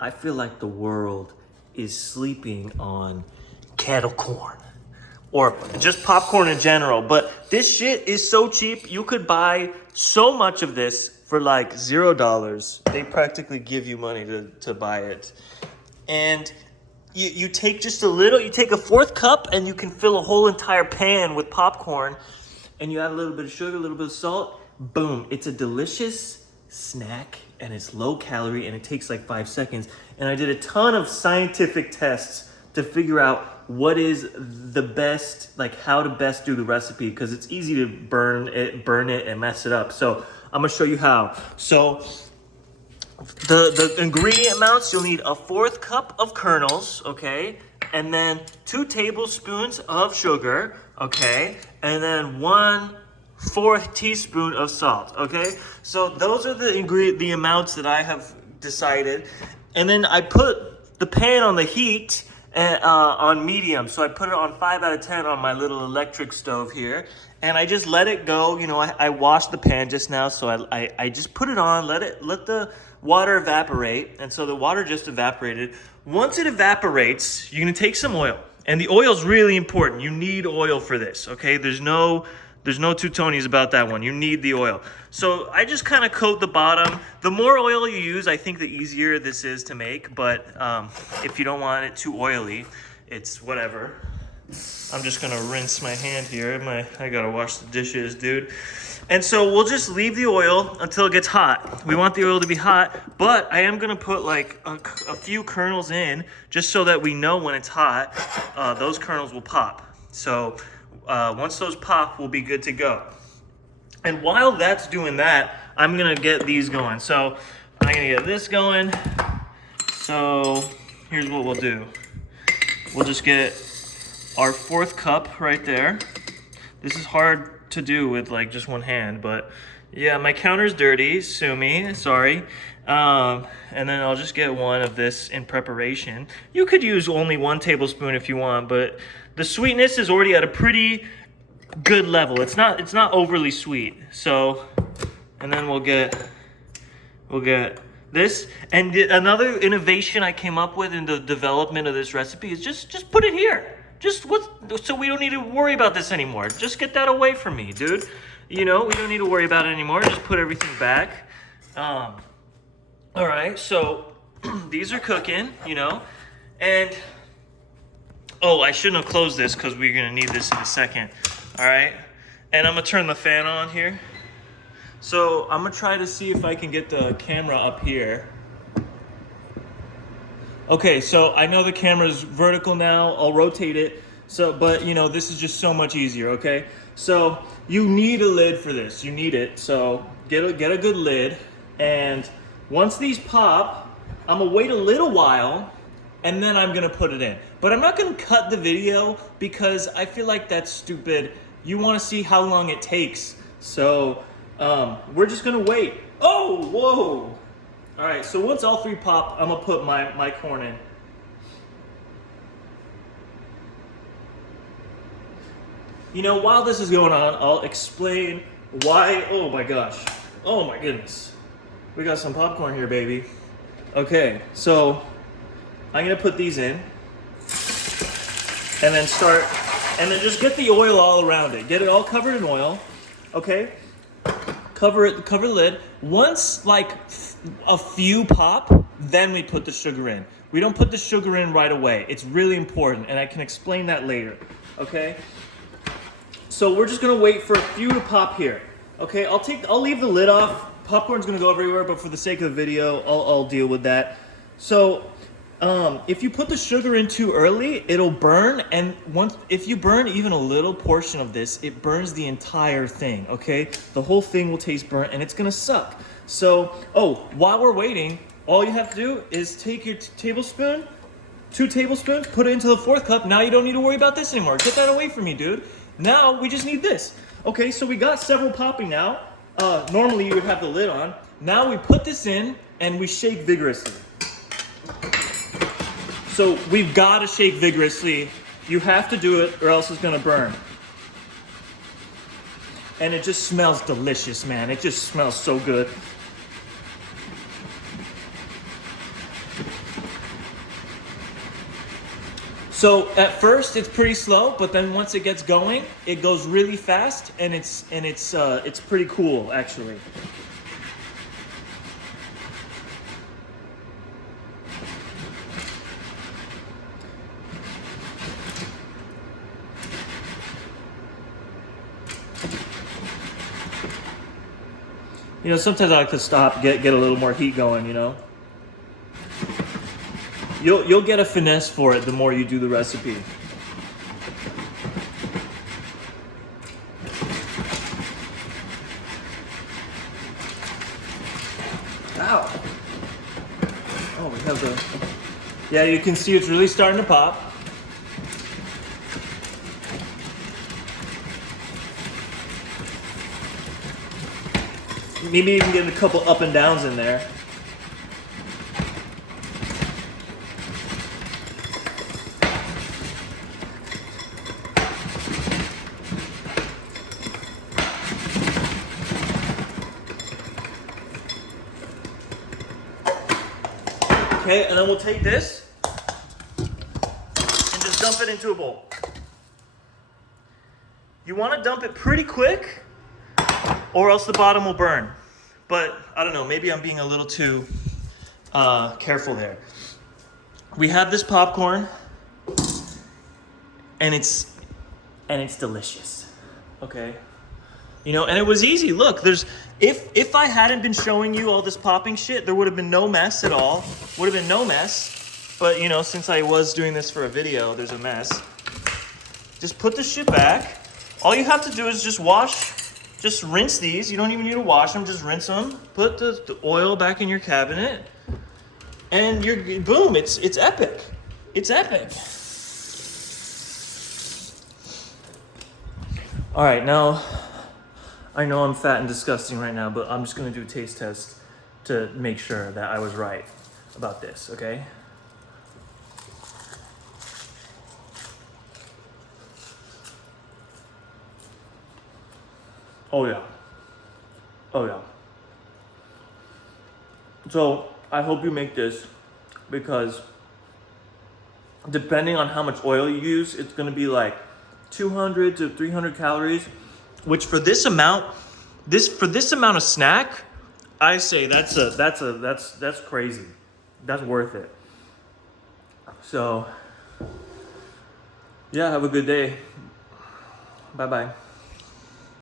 I feel like the world is sleeping on kettle corn or just popcorn in general. But this shit is so cheap. You could buy so much of this for like $0. They practically give you money to buy it. And you take just a little, you take a 1/4 cup and you can fill a whole entire pan with popcorn. And you add a little bit of sugar, a little bit of salt. Boom, it's a delicious snack and it's low calorie and it takes like 5 seconds. And I did a ton of scientific tests to figure out what is the best, like how to best do the recipe, because it's easy to burn it and mess it up. So I'm gonna show you how. So the ingredient amounts, you'll need a 1/4 cup of kernels, okay? And then 2 tablespoons of sugar, okay? And then 1/4 teaspoon of salt, okay? So those are the amounts that I have decided. And then I put the pan on the heat on medium. So I put it on 5 out of 10 on my little electric stove here. And I just let it go. You know, I washed the pan just now, so I just put it on, let the water evaporate. And so the water just evaporated. Once it evaporates, you're gonna take some oil. And the oil is really important. You need oil for this, okay? There's no two Tonys about that one. You need the oil. So I just kind of coat the bottom. The more oil you use, I think the easier this is to make. But if you don't want it too oily, it's whatever. I'm just gonna rinse my hand here. I gotta wash the dishes, dude. And so we'll just leave the oil until it gets hot. We want the oil to be hot, but I am gonna put like a few kernels in just so that we know when it's hot, those kernels will pop. So once those pop, we'll be good to go. And while that's doing that, I'm gonna get these going. So I'm gonna get this going. So here's what we'll do. We'll just get our 4th cup right there. This is hard to do with like just one hand, but yeah, my counter's dirty, sue me, sorry. And then I'll just get one of this in preparation. You could use only 1 tablespoon if you want, but the sweetness is already at a pretty good level. It's not overly sweet. So, and then we'll get this. And another innovation I came up with in the development of this recipe is just put it here. So we don't need to worry about this anymore. Just get that away from me, dude. You know, we don't need to worry about it anymore. Just put everything back. All right, so these are cooking, you know, and oh, I shouldn't have closed this because we're gonna need this in a second. All right, and I'm gonna turn the fan on here. So I'm gonna try to see if I can get the camera up here. Okay, so I know the camera's vertical now. I'll rotate it. So, but you know, this is just so much easier, okay? So you need a lid for this. You need it. So get a good lid. And once these pop, I'm gonna wait a little while and then I'm gonna put it in. But I'm not gonna cut the video because I feel like that's stupid. You wanna see how long it takes. So we're just gonna wait. Oh, whoa. All right, so once all 3 pop, I'm gonna put my corn in. You know, while this is going on, I'll explain why. Oh my gosh. Oh my goodness. We got some popcorn here, baby. Okay, so I'm gonna put these in and then just get the oil all around it. Get it all covered in oil, okay? Cover the lid. Once like a few pop, then we put the sugar in. We don't put the sugar in right away. It's really important, and I can explain that later, okay? So we're just gonna wait for a few to pop here. Okay, I'll leave the lid off. Popcorn's gonna go everywhere, but for the sake of the video, I'll deal with that. So if you put the sugar in too early, it'll burn, and if you burn even a little portion of this, it burns the entire thing, okay? The whole thing will taste burnt, and it's gonna suck. So, while we're waiting, all you have to do is take your tablespoon, 2 tablespoons, put it into the 4th cup. Now you don't need to worry about this anymore. Get that away from me, dude. Now we just need this. Okay, so we got several popping now. Normally you would have the lid on. Now we put this in and we shake vigorously. So we've got to shake vigorously. You have to do it or else it's gonna burn. And it just smells delicious, man. It just smells so good. So at first it's pretty slow, but then once it gets going, it goes really fast, and it's pretty cool actually. You know, sometimes I like to stop, get a little more heat going, you know. You'll get a finesse for it the more you do the recipe. Ow. Oh, we have the... Yeah, you can see it's really starting to pop. Maybe even getting a couple up and downs in there. Okay, and then we'll take this and just dump it into a bowl. You want to dump it pretty quick, or else the bottom will burn. But I don't know, maybe I'm being a little too careful there. We have this popcorn, and it's delicious. Okay, you know, and it was easy. Look, if I hadn't been showing you all this popping shit, there would have been no mess at all. Would have been no mess. But you know, since I was doing this for a video, there's a mess. Just put the shit back. All you have to do is just just rinse these. You don't even need to wash them, just rinse them. Put the oil back in your cabinet. And you're, boom, it's epic. It's epic. All right, now, I know I'm fat and disgusting right now, but I'm just gonna do a taste test to make sure that I was right about this, okay? Oh yeah. Oh yeah. So I hope you make this, because depending on how much oil you use, it's gonna be like 200 to 300 calories, which for this amount of snack, I say that's crazy. That's worth it. So yeah, have a good day. Bye bye.